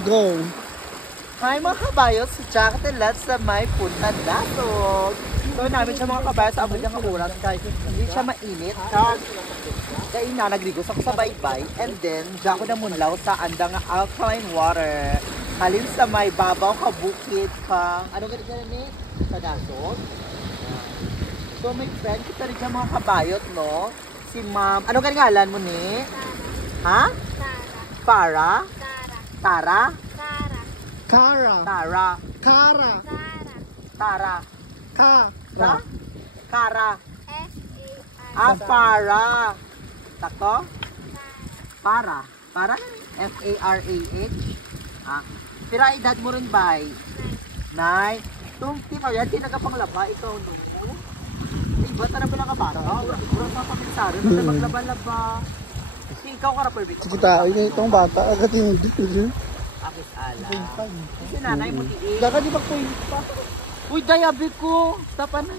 Go! Hi mga kabayot, si Jacket and Let's sa may punta datog. So namin siya mga kabayot sa abot niyang oras kahit hindi siya mainit. Kaya nagligos ako sa baybay and then diyan ko na munlaw sa andang alkaline water. Halin sa may babaw ka bukid pang ano ganito ni sa datog. So may friend kita rin siya mga kabayot no. Si ma'am, ano ganang ngalan mo ni? Ha? Para? Tara? Kara. Tara. Kara. Tara. Kara. Kara. Para. Sakto? Para. Para? F-A-R-A-H. Pira edad mo rin ba? Nay. Tungti ka yan, di nagapanglaba. Ikaw, iba talaga lang ka bata. Urang sa paminsari. Kasi maglaba-laba. Ikaw ka na perfect. Sige tayo, itong bata. Agad yung dito. Akis ala. Si nanay mo tiis. Daga di ba po pa? Uy, dayabi ko. Tapan na.